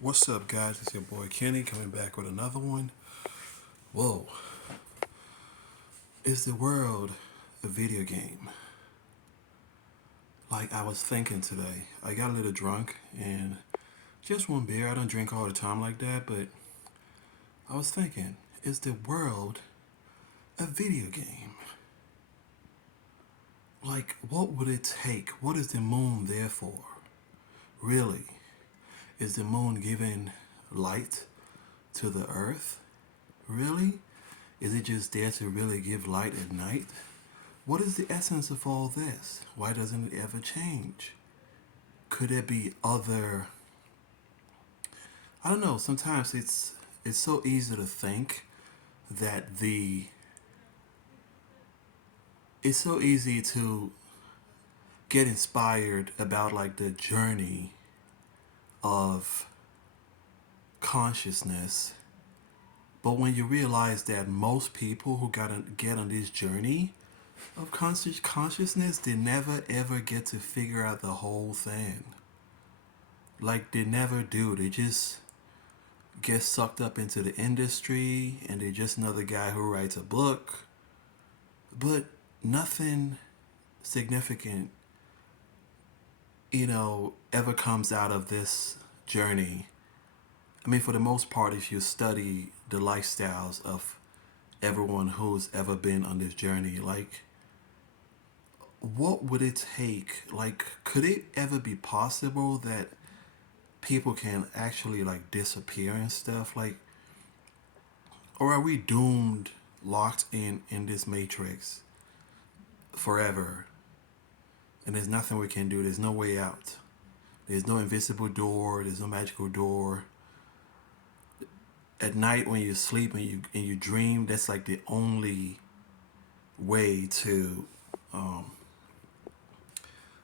What's up, guys? It's your boy Kenny coming back with another one. Whoa, is the world a video game? Like I was thinking today, I got a little drunk and just one beer. I don't drink all the time like that, but I was thinking, is the world a video game? Like, what would it take? What is the moon there for? Really? Is the moon giving light to the earth? Really? Is it just there to really give light at night? What is the essence of all this? Why doesn't it ever change? Could there be other? I don't know. Sometimes it's so easy to think that the it's so easy to get inspired about like the journey of consciousness. But when you realize that most people who gotta get on this journey of consciousness, they never ever get to figure out the whole thing. Like they never do. They just get sucked up into the industry and they're just another guy who writes a book. But nothing significant, ever comes out of this journey. I mean, for the most part, if you study the lifestyles of everyone who's ever been on this journey, like, what would it take? Like, could it ever be possible that people can actually like disappear and stuff? Like, or are we doomed, locked in this matrix forever? And there's nothing we can do. There's no way out. There's no invisible door. There's no magical door. At night when you sleep and you dream, that's like the only way to. Um,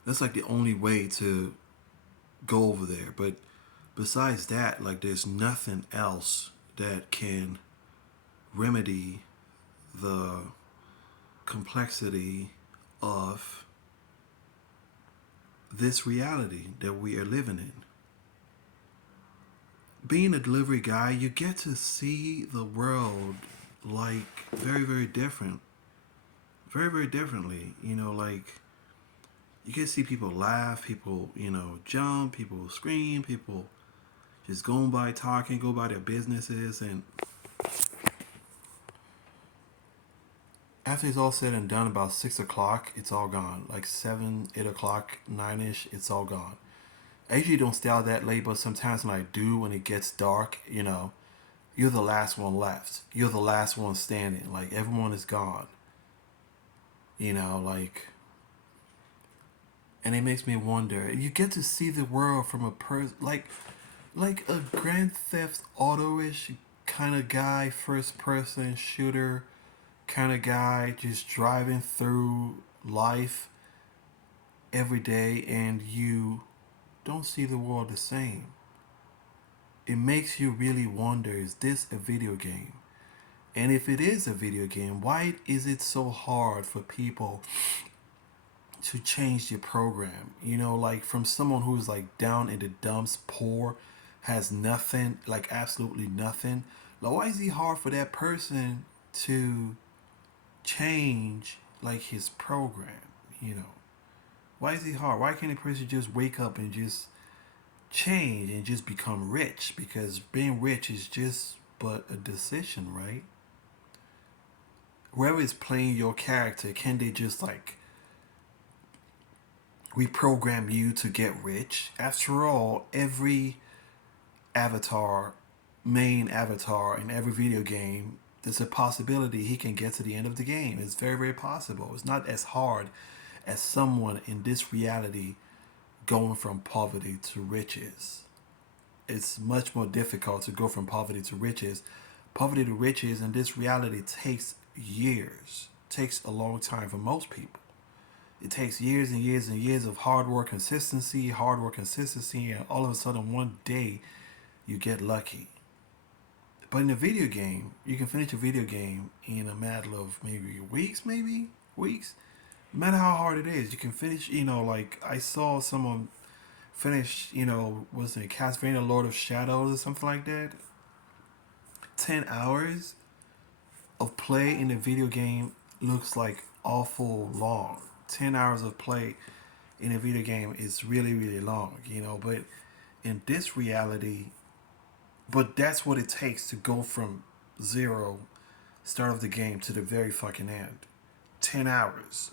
that's like the only way to go over there. But besides that, like there's nothing else that can remedy the complexity of this reality that we are living in. Being a delivery guy, you get to see the world like very, very different. Very, very differently. Like you get to see people laugh, people, jump, people scream, people just going by talking, go by their businesses, and after it's all said and done, about 6 o'clock, it's all gone. Like 7, 8 o'clock, 9ish, it's all gone. I usually don't stay out that late, but sometimes when I do, when it gets dark, you're the last one left. You're the last one standing. Like everyone is gone. Like, and it makes me wonder. You get to see the world from a person, like a Grand Theft Auto-ish kind of guy, first person shooter kind of guy, just driving through life every day, and you don't see the world the same. It makes you really wonder, is this a video game? And if it is a video game, why is it so hard for people to change the program? Like from someone who's like down in the dumps, poor, has nothing, like absolutely nothing. Like, why is it hard for that person to change like his program? Why is it hard? Why can't a person just wake up and just change and just become rich? Because being rich is just but a decision, right? Whoever is playing your character, can they just like reprogram you to get rich? After all, every avatar, main avatar in every video game, there's a possibility he can get to the end of the game. It's very, very possible. It's not as hard as someone in this reality going from poverty to riches. It's much more difficult to go from poverty to riches. Poverty to riches in this reality takes years, takes a long time for most people. It takes years and years and years of hard work, consistency, and all of a sudden one day you get lucky. But in a video game, you can finish a video game in a matter of maybe weeks. No matter how hard it is, you can finish. Like I saw someone finish, you know, was it Castlevania Lord of Shadows or something like that? 10 hours of play in a video game looks like awful long. 10 hours of play in a video game is really, really long, you know, but in this reality, but that's what it takes to go from zero, start of the game, to the very fucking end. 10 hours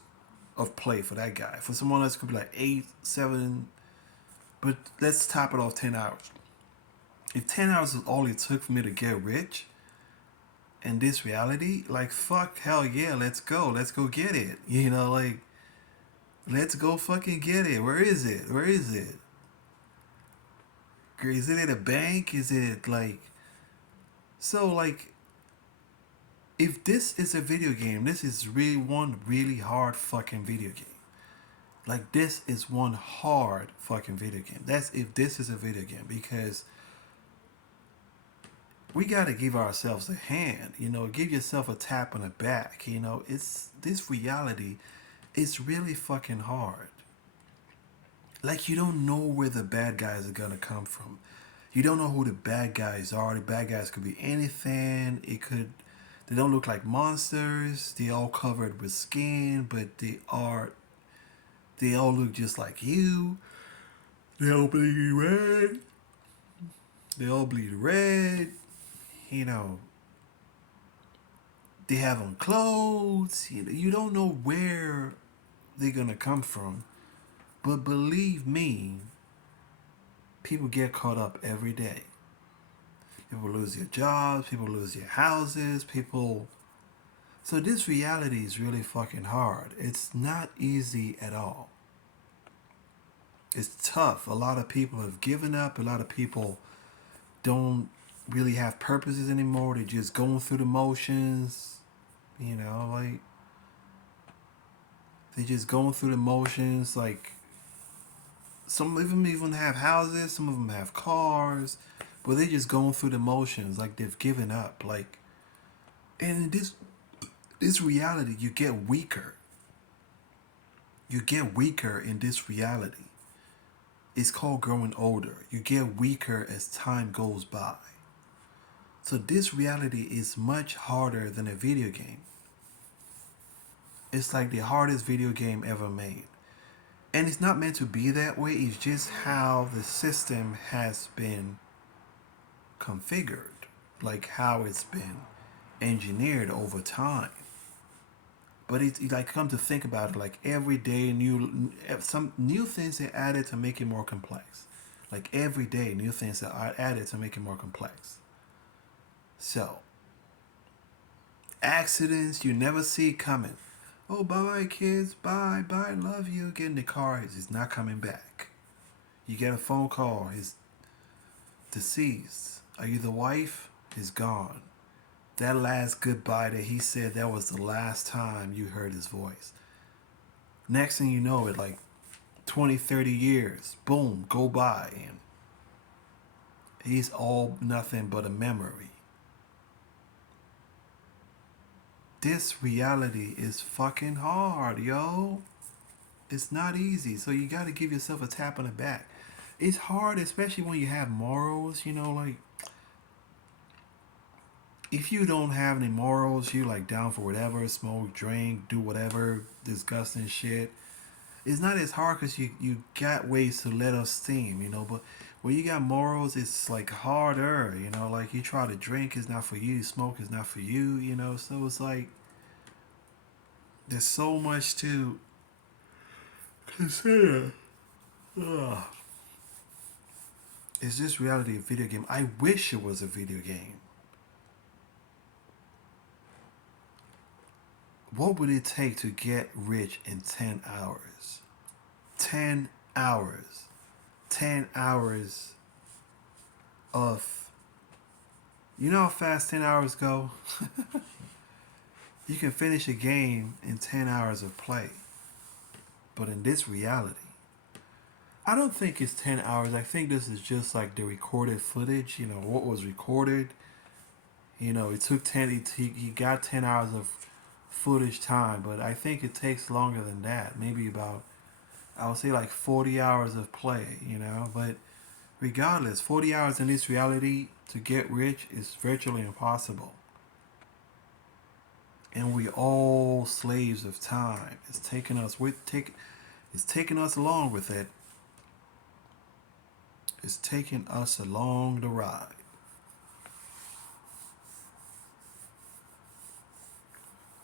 of play for that guy. For someone else, it could be like 8, 7, but let's top it off 10 hours. If 10 hours is all it took for me to get rich in this reality, like, fuck, hell yeah, let's go. Let's go get it. You know, like, let's go fucking get it. Where is it? Where is it? Is it at a bank? Is it like. So, like, if this is a video game, this is really one really hard fucking video game. Like, this is one hard fucking video game. That's if this is a video game, because we gotta give ourselves a hand, you know, give yourself a tap on the back, you know. It's this reality, it's really fucking hard. Like, you don't know where the bad guys are gonna come from. You don't know who the bad guys are. The bad guys could be anything. It could They don't look like monsters. They all covered with skin, but they all look just like you. They all bleed red. They all bleed red. You know, they have on clothes. You know, you don't know where they're gonna come from. But believe me, people get caught up every day. People lose their jobs, people lose their houses, people. So this reality is really fucking hard. It's not easy at all. It's tough. A lot of people have given up. A lot of people don't really have purposes anymore. They're just going through the motions. You know, like, they're just going through the motions. Like, some of them even have houses, some of them have cars, but they're just going through the motions. Like, they've given up. Like, and in this reality, you get weaker. You get weaker in this reality. It's called growing older. You get weaker as time goes by. So this reality is much harder than a video game. It's like the hardest video game ever made. And it's not meant to be that way. It's just how the system has been configured. Like, how it's been engineered over time. But it's like, come to think about it, like, every day some new things are added to make it more complex. Like, every day new things are added to make it more complex. So, accidents you never see coming. Oh, bye bye kids, bye bye, love you. Get in the car, he's not coming back. You get a phone call, he's deceased. Are you the wife? He's gone. That last goodbye that he said, that was the last time you heard his voice. Next thing you know, it like 20, 30 years, boom, go by, and he's all nothing but a memory. This reality is fucking hard, yo. It's not easy, so you gotta give yourself a tap on the back. It's hard, especially when you have morals, you know, like, if you don't have any morals, you like down for whatever, smoke, drink, do whatever, disgusting shit. It's not as hard because you got ways to let us steam, you know. But when you got morals, it's like harder, you know. Like, you try to drink, it's not for you. Smoke is not for you, you know. So it's like there's so much to consider. Ugh. Is this reality a video game? I wish it was a video game. What would it take to get rich in 10 hours? 10 hours. 10 hours of. You know how fast 10 hours go? You can finish a game in 10 hours of play. But in this reality, I don't think it's 10 hours. I think this is just like the recorded footage, you know, what was recorded. You know, it took 10, he got 10 hours of footage time, but I think it takes longer than that. Maybe about I would say like 40 hours of play, you know. But regardless, 40 hours in this reality to get rich is virtually impossible. And we all slaves of time. It's taking us along with it. It's taking us along the ride.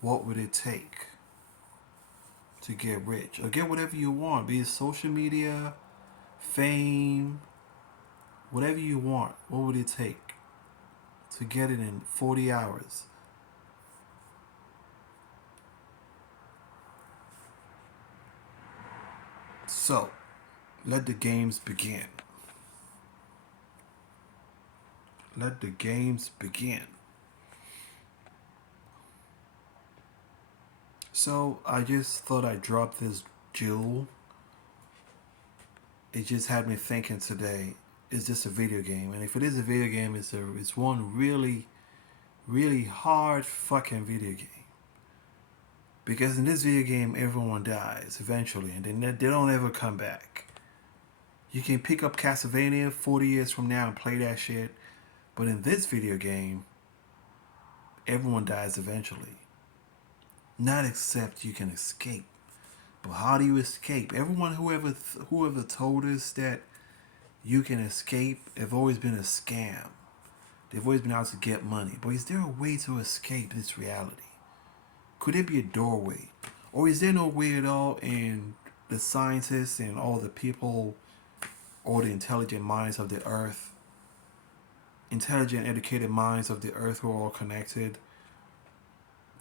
What would it take to get rich or get whatever you want, be it social media, fame, whatever you want? What would it take to get it in 40 hours? So, let the games begin. Let the games begin. So, I just thought I'd drop this jewel. It just had me thinking today, is this a video game? And if it is a video game, it's one really, really hard fucking video game. Because in this video game, everyone dies eventually, and they don't ever come back. You can pick up Castlevania 40 years from now and play that shit, but in this video game, everyone dies eventually. Not except you can escape. But how do you escape? Everyone, whoever told us that you can escape, have always been a scam. They've always been out to get money. But is there a way to escape this reality? Could there be a doorway? Or is there no way at all, and the scientists and all the people, all the intelligent minds of the earth, intelligent, educated minds of the earth who are all connected,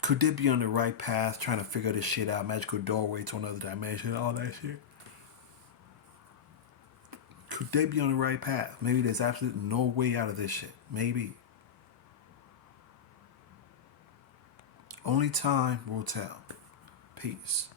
could they be on the right path trying to figure this shit out? Magical doorway to another dimension, all that shit. Could they be on the right path? Maybe there's absolutely no way out of this shit. Maybe. Only time will tell. Peace.